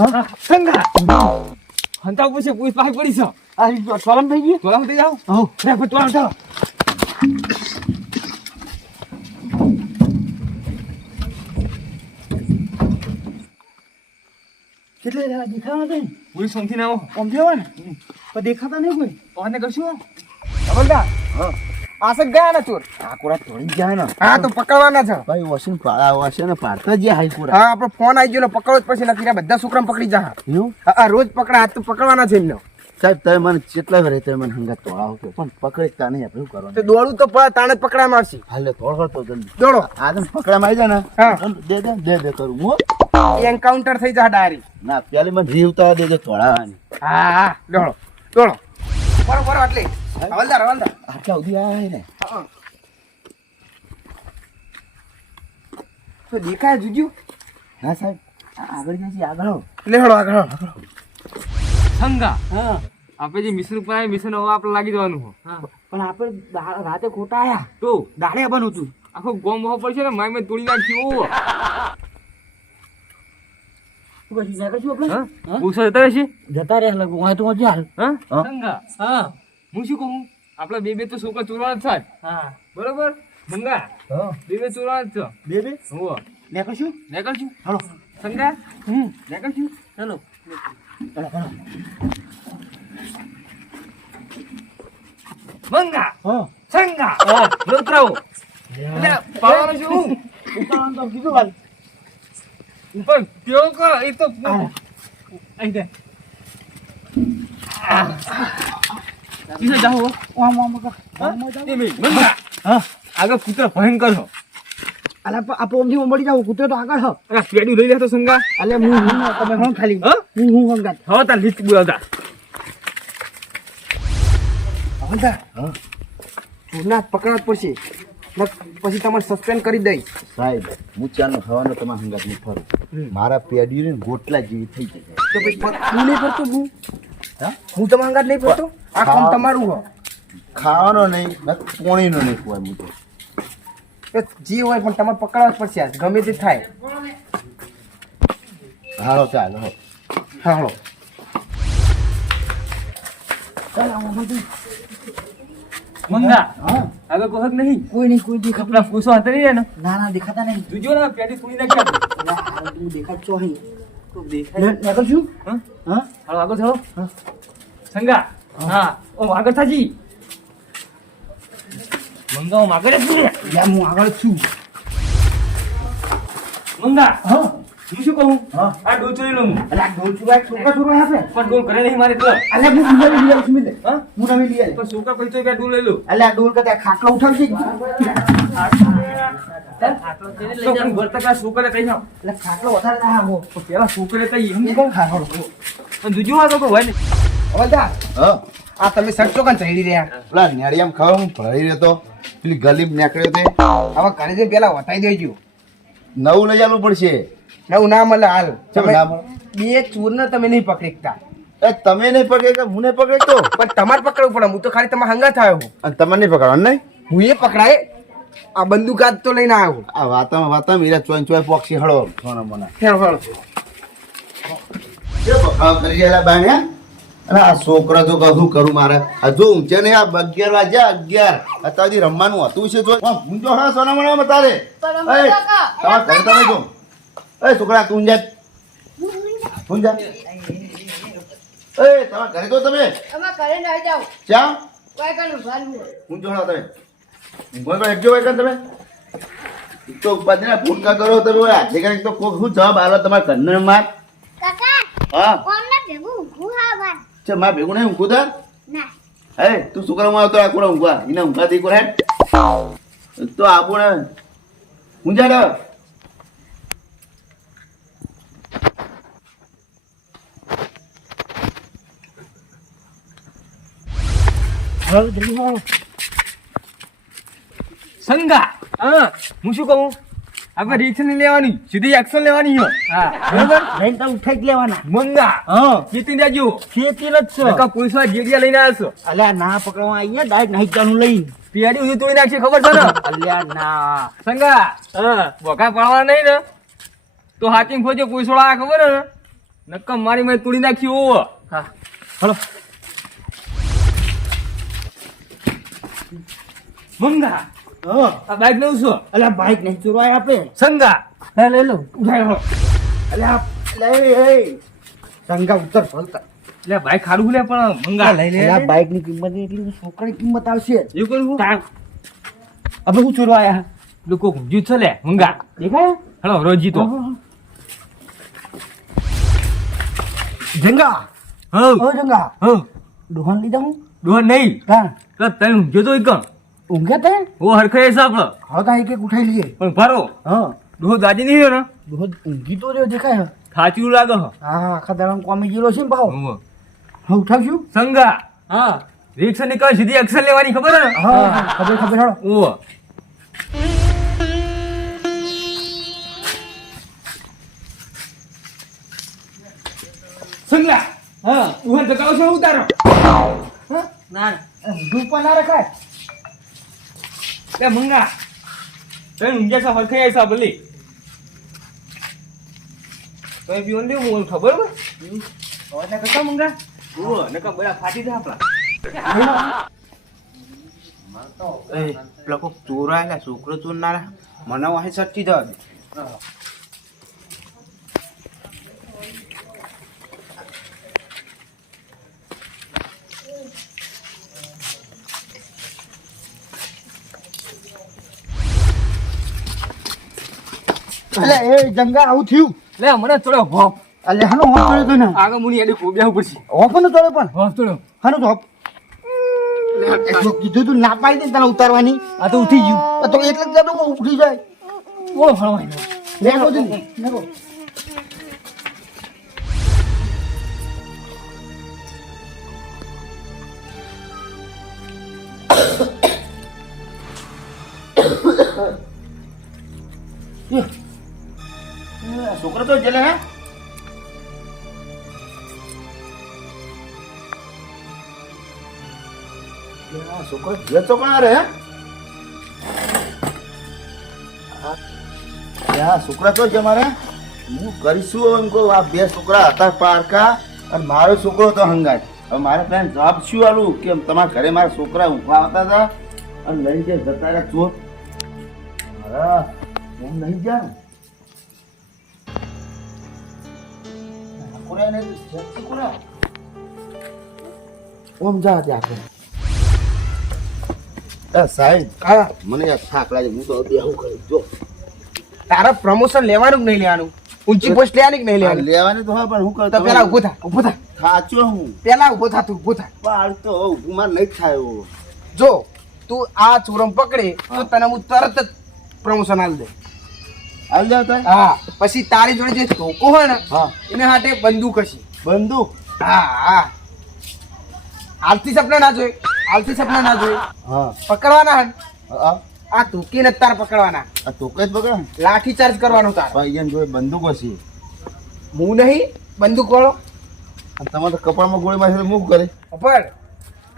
Saga હંતા પૂછે પૂછ પાહી પડી છે આ સોલમ થઈ ગઈ સોલમ થઈ જાવ હો રે પટવા ચાલો કેટલે દેખાવા દે પૂરી સોમથી ના આવો આમ જેવા ને પણ દેખાતા નહીં કોઈ ઓને કરશું અમલદા હા આસક ગયા ને ચોર આકોરા તોડી જાય ને હા તો પકડવાના છે ભાઈ વોશિંગ પાડા વાશે ને પાડતા જે હાઈપુરા હા આપણો ફોન આવી ગયો પકડવો જ પછી નથી બધા છોકરા પકડી જા એવું આ રોજ પકડા તો પકડવાના છે એમને સાહેબ તમે મને કેટલા વાર તમે મને હંગા તોડાવો છો પણ પકડતા નહીં આપણે શું કરવાનું તો દોડું તો તાણે જ પકડામાં આવશે હાલે તોડ તો જલ્દી દોડો આદમ પકડામાં આવી જાય ને હા દે કરું હું એન્કાઉન્ટર થઈ જા ડાયરી ના પેલી મને રીવતા દેજો તોડાવાની હા હા દોડો દોડો બરોબર એટલે હવલદાર આટલા સુધી આવ્યા ને તો દેખાય જુજુ હા સાહેબ આગળ જશે આગળ લેહડો આગળ સંગા હા આપણે જે મિશન ઉપર આવ્યા મિશન હવે આપણે લાગી જવાનું હો પણ આપણે રાતે ખોટા આયા તો દાડે બન હતું આખો ગોમ મોહ પડશે ને માય મેં તોડી નાખ્યું પછી નીકળશું આપણે હા પૂછો જતા રહેશે જતા રહ્યા લગભગ હું તો હજી હાલ હા સંગા હા હું શું કહું આપણે બે તો છોકરા ચોરવાના જ છે હા બરોબર મંગા હા બે ચોરવાના જ છે બે હોવો નીકળશું નીકળશું હાલો સંગા નીકળશું ચાલો મંગા હા સંગા લોતરાઓ એટલે પાવાનો છું ઉતારવાનું તો કીધું વાલ ઉપર કેવો કો એ તો અહીં દે કિસે જાઓ મંગા હા આગળ કૂતરો ભયંકર હો અલા આપો ઓમથી મળી જાવ કૂતરો તો આગળ હ અરે પેડું લઈ લેતો સંગા અલે હું તમે હું ખાલી હા હું હંગાત હા તાર લીટ બોલાવતા હવલદાર હા ચોરના પકડવા જ પડશે પછી તમારે સસ્પેન્ડ કરી દઈ સાહેબ હું ચાનો ખાવાનો તમારા હંગાત નહીં ફરું મારા પેડી ને ગોટલા જેવી થઈ જાય તો પછી હું નહીં પડતો હું હા હું તમારા અંગાત નહીં પડતો આ કામ તમારું હો ખાવાનો નહીં કોણીનો નહીં ખવાય હું તો એ જે હોય પણ તમારે પકડવા જ પડશે આજ ગમે તે થાય હાલો ચાલો હા હળો મંગા હા આગળ કોઈ નહીં કોઈ નહીં કોઈ દેખાતું કપડા પૂછો હતા નહીં ને ના ના દેખાતા નહીં જોજો ને પેડી સુઈ નાખ્યા તું દેખાતો અહીં તો દેખાય નીકળશું હા હા હાલો આગળ જાઓ સંગા હા ઓ આગળ થાજી મંગા હું આગળ જ છું રે. યા હું આગળ છું મંગા હા હું શું કહું હા આ ડોલ ચોરી લઉં અલા ડોલ છુવા છોકરા છોકરા આપે પણ ડોલ કરે નહીં મારે તો અલા હું નવી લઈ આવીશ મિલે હા હું નવી લઈ આવીશ પણ છોકરા પછી તો ડોલ લઈ લઉં અલા ડોલ કરતા ખાટલો ઉઠાવશે તો પણ બરતકા છોકરે તઈ જાવ એટલે ખાટલો વધારે ના હો તો પેલા છોકરે તઈ એમ કોણ ખાટલો પણ જોજો આ તો કોઈ હોય ને હવલદાર હા આ તમે સચ્ચો કાન ચડી રહ્યા પેલા નેડિયામ ખાવા હું ભરાઈ રહ્યો તો પેલી ગલીમ નીકળ્યો તે હવે ઘરે જઈને પેલા વટાઈ દેજો નવું લઈ આવવું પડશે નવું ના મળે હાલ ચમ તમે ના મળે? બે ચોરને તમે નહીં પકડીકતા એ તમે નહીં પકડે કે હું નહીં પકડે તો પણ તમારે પકડવું પડે હું તો ખાલી તમારે હંગા થયો હું અને તમારે નહીં પકડવાનું નહીં હું એ પકડાય આ બંદૂક હાથ તો લઈને આવ્યો આ વાતામાં મીરા ચોઈ ચોઈ પોક્ષી હળો સોના મોના હેલો હેલો જે બખાવ કરી ગયેલા બાણ હે અને આ છોકરા તો કહું કરું મારે આ જો ઊંચે નહીં આ 11 વાગ્યા 11 અત્યાર સુધી રમવાનું હતું છે જો હું જો હા સોના મોના તારે તમારે ઘરે તમે જો એ છોકરા તું જા એ તમારા ઘરે તો તમે અમાર ઘરે ન જાવ ચા કોઈ કણ ભરવું હું જોડા તમે કોઈ પણ એકજો હોય તમે એક તો ઉપાધિના ફોનકા કરો તમે ઓય આજે કંઈક તો કોક શું જવાબ આલો તમારા ઘરને માર કાકા હા કોમને ભેગું ઊંઘું હાવા છે માર ભેગું નહીં ઊંઘું તાર ના હે તું શું કરવા આવતો આ કોણ ઊંઘવા એને ઊંઘા દી કોણ હેડ તો આપણે ઊંઝાડો સંગા હા હું શું કહું આપણે રિએક્શન નહીં લેવાની સીધી એક્શન લેવાની છે હા બરાબર લઈને તો ઉઠાઈ જ લેવાના મંગા હા ખેતી જાજો ખેતી જ છે નકા પોલીસવા જેડિયા લઈને આવ્યો છો અલ્યા ના પકડવા આવીએ ડાયરેક્ટ નાઈટ ચાલુ લઈને પીઆડી ઉધી તોડી નાખશે ખબર છે ને અલ્યા ના સંગા હા બોકા પાડવા નહીં ને તો હાથીમ ખોજો પોલીસવાળા ખબર હે ને નક્કમ મારી મેં તોડી નાખ્યું. હા હલો મંગા આ બાઈક લઉં છું. અલ્યા બાઈક નહીં ચોરવાય આપણે. સંગા હા લઈ લો. ઉઠાય હળો. અલ્યા લે સંગા ઉતર ભલતા. લે બાઈક ખાડું લે પણ મંગા લઈ લે. અલ્યા બાઈક ની કિંમત નહીં એટલી છોકરાની કિંમત આવશે. એવું કરું તાણ. હવે હું ચોરવા આયા લોકો ઊંઘ્યું છે લે મંગા. દેખાય હળો રોજી તો જંગા હવ ઓ જંગા હવ દોહન લીધા હું ડોહા નહીં તાણ તો તને ઊંઘ્યો તો એકમ ઊંઘ્યા તે ઓ હરખે હિસાબ હવે કાંઈ એક ઉઠાઈ લઈએ. પણ ભારો હા ડોહો દાદી નહીં રહ્યો ને દોહન ઊંઘી તો રહ્યો દેખાય. થાચ્યું લાગે હ. હા આખા દાડામાં કોમી ગયેલો છે ને ભાવ. હોવે. હા ઉઠાવશું. સંગા હા રિક્ષા નીકળ સીધી એક્શન લેવાની ખબર હે ને? હા ખબર ખબર હાલો. ઓહ સંગલા હા ઉહન ટકાવ છો ઉતારો. ના ધૂપા ના રખાય. લે મંગા તને ઊંઘ્યા છે હરખે હિસાબ ભલી તો એ પીવન દેવું મને ખબર હે હવે ને કકા મંગા ઓહ નકા બડા ફાટી જાય આપણા. એ પેલા કોક ચોરાયેલા છોકરો ચોરનારા મને વાહી સચ્ચી જવા દે. અલે એ જંગા આવું થયું. લે મને થોડો હોપ અલે હાનો હોપ કર્યો તો ને આગળ મુની એડી કોબ્યા ઉપર છે હોપ નો ચોર્યો પણ હોપ થોડો હાનો હોપ કીધું તું ના પાડી દે તને ઉતારવાની. આ તો ઉઠી ગયું તો એટલે જ જાતો ઉઠી જાય. ઓળો ફળવાય લેકો દે લેકો. છોકરો તો જલે હે છોકરો જે છોકરા રે છોકરા તો જ મારે હું કરીશું એમ કહું. આ બે છોકરા હતા પારકા અને મારો છોકરો તો હંગાય. હવે મારે ત્યાં જવાબ શું આલું કે તમારા ઘરે મારા છોકરા ઊંઘવા આવતા હતા અને લઈ જાય જતા રહ્યા ચોર. હા એમ નહીં જા ને ઓમ જા ત્યાં સાહેબ હા મને યાર થાક લાગે. હું તો બેહું કરી જો તારા પ્રમોશન લેવાનું કે નહીં લેવાનું ઊંચી પોસ્ટ લેવાની કે નહીં લેવાની લેવાની તો હા પણ હું તો પેલા ઊભો થા થાચો હું પેલા ઊભો થા તું ઊભો થા બાળ તો ઊભું માર નહીં થાય એવું. જો તું આ ચોરમ પકડે તો તને હું તરત જ પ્રમોશન આલ દે. હાલ જાવ તાય. હા પછી તારી જોડે જે ધોકો હોય ને હા એને હાટે બંદૂક હશે. બંદૂક હા હા હાલથી સપના ના જોઈ હાલથી સપના ના જોઈ હા પકડવાના હન. હા આ ધોકીને તાર પકડવાના આ તો કઈ બગડે લાઠી ચાર્જ કરવાનો તાર. ભાઈ એને જોઈ બંદૂક હશે હું નહીં બંદૂક વાળો અને તમારે તો કપાળમાં ગોળી મારી મૂક કરે. પણ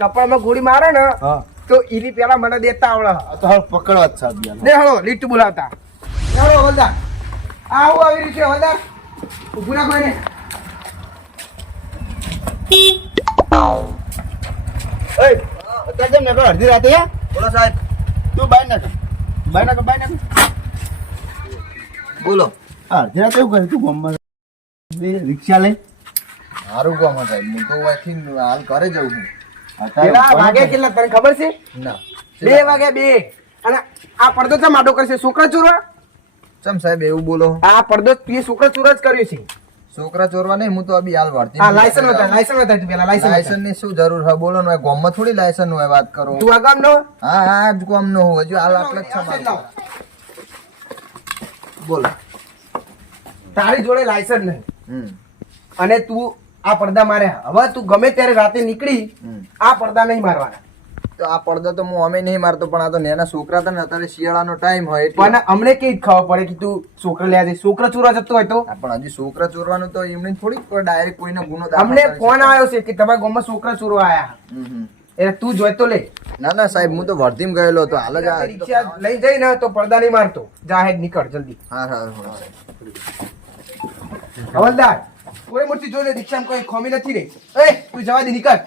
કપાળમાં ગોળી મારે ને હા તો ઈરી પેલા મને દેતા આવડે. આ તો હાલ પકડવા જ સાહેબ યાર. ને હળો લીટ બોલાવતા હળો હવલદાર આવું આવી રીતે હવલદાર ઊભું રાખો એને. એય અત્યારે કેમ નકર અડધી રાતે યાર? બોલો સાહેબ તું બાય નાખ બાય નાખ. બોલો હા અડધી રાતે એવું કરે તું ગમમાં રિક્ષા લઈ મારું કામ સાહેબ હું તો અહીંથી હાલ ઘરે જઉં છું. અત્યારે પેલા કોને વાગે ખબર? કેટલા તને ખબર છે? ના 2 વાગ્યા 2 અને આ પડદો ચમ આડો કરશે છોકરા ચોરવા? ચમ સાહેબ એવું બોલો આ પડદો તું છોકરા ચોર જ કર્યો છે. છોકરા ચોરવા નહીં હું તો અભી હાલ વાળતી આ લાયસન્સ બતા તું પેલા લાયસન્સ લાયસન્સ ની શું જરૂર છે બોલો ને ગામમાં થોડી લાયસન્સ હોય વાત કરો તું આ ગામનો હા હા જ ગામ નો હું હજુ હાલ આટલા જ છે મારે. બોલો તારી જોડે લાયસન્સ નહીં હમ અને તું આ પડદા માર્યા. હવે તું ગમે ત્યારે રાતે નીકળી આ પડદા નહીં મારવાના. તો આ પડદો તો હું અમે નહીં મારતો પણ આ તો નાના છોકરા હતા ને અત્યારે શિયાળાનો ટાઈમ હોય એટલે પણ અમને કેવી ખબર પડે કે તું છોકરા લે છે છોકરા ચોરવા જતો હોય તો હા, પણ હજી છોકરા ચોરવાનું તો એમની થોડી ડાયરેક્ટ કોઈને ગુનો દાખલ અમને કરી ફોન શકાય. આવ્યો છે કે તમારા ગામમાં છોકરા ચોરવા આયા. હમ, હમ. એટલે તું જોઈ તો લે. ના ના સાહેબ હું તો વર્ધીમ ગયેલો હતો હાલ જ આ રિક્ષા લઈ જઈ ને તો પડદા નહીં મારતો. જાહેર નીકળ જલ્દી. હા હા હા સાહેબ. હવલદાર કોઈ મોટી જોઈને રિક્ષામાં કોઈ ખોમી નથી રહી. એ તું જવા દે, નીકળ.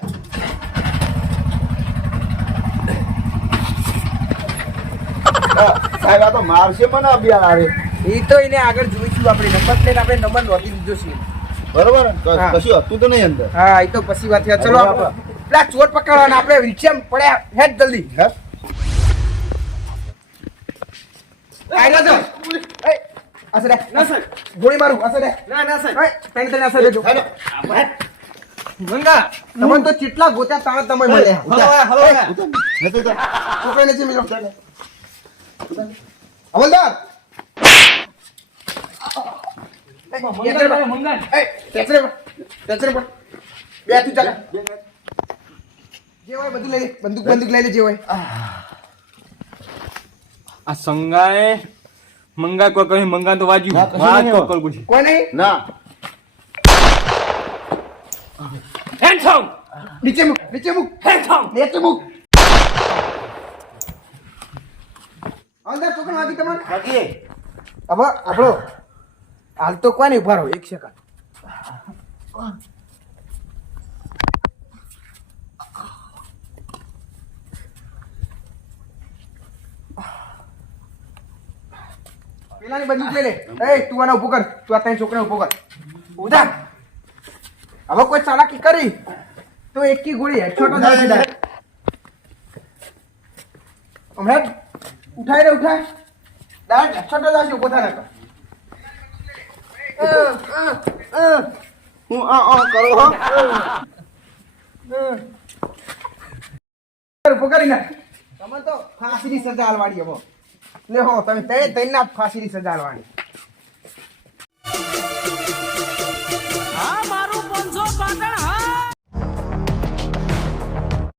સાહેબ આ તો મારશે મને અભિયાન આવે એ તો એને આગળ જોઈશું આપણે. નંબર પ્લેટ આપણે નંબર નોંધી દીધો છે. બરોબર હા. કશું હતું તો નહીં અંદર હા એ તો પછી વાત છે. ચલો આપણે પેલા ચોર પકડવાના, આપણે રિક્ષામાં પડ્યા. હેડ જલ્દી. હે? આયલા જો. એ અસરે ના સર, ગોળી મારું. અસરે ના સર, તને તને અસરે જો. મંગા તમને તો કેટલા ગોત્યા તાણે તમે મળ્યા. નથી તો. છોકરાને છે મિત્રો. હવલદાર બે તું ચાલે. જે હોય બધું લઈ લે. બંદૂક લઈ લે. જે હોય આ સંગાએ મંગા કોઈ કહ્યું, મંગા તો વાજ્યું. ના, કશું વાત નહીં કોઈ કરું પછી. કોઈ નહીં. ના Hands up! નીચે મૂક. નીચે મૂક. Hands up! નીચે મૂક. અંદર છોકરા વાગી તમારે. બાકી હવે આપણો હાલ તો કોને ઉભા રહો. એક સેકન્ડ. પેલાની બંદૂક લઈ લે. એ તું આને ઉભો કર. તું આ ત્રણ છોકરાને ઉભો કર. ઉધા હવે કોઈ ચાલાકી કરી તો એકી ગોળી હેડશોટ જ આપી દે. હમણાં ઉઠાય ને ઉઠાય. ડાયરેક્ટ હેડશોટ જ આવશે. ઉભો થાય ને. હું આ કરો હો ઉભો કરી નાખ. તમે તો ફાંસીની સજા આલવાડી. હવે લે હો તમે ત્રણ ના ફાંસીની સજા આલવાડી.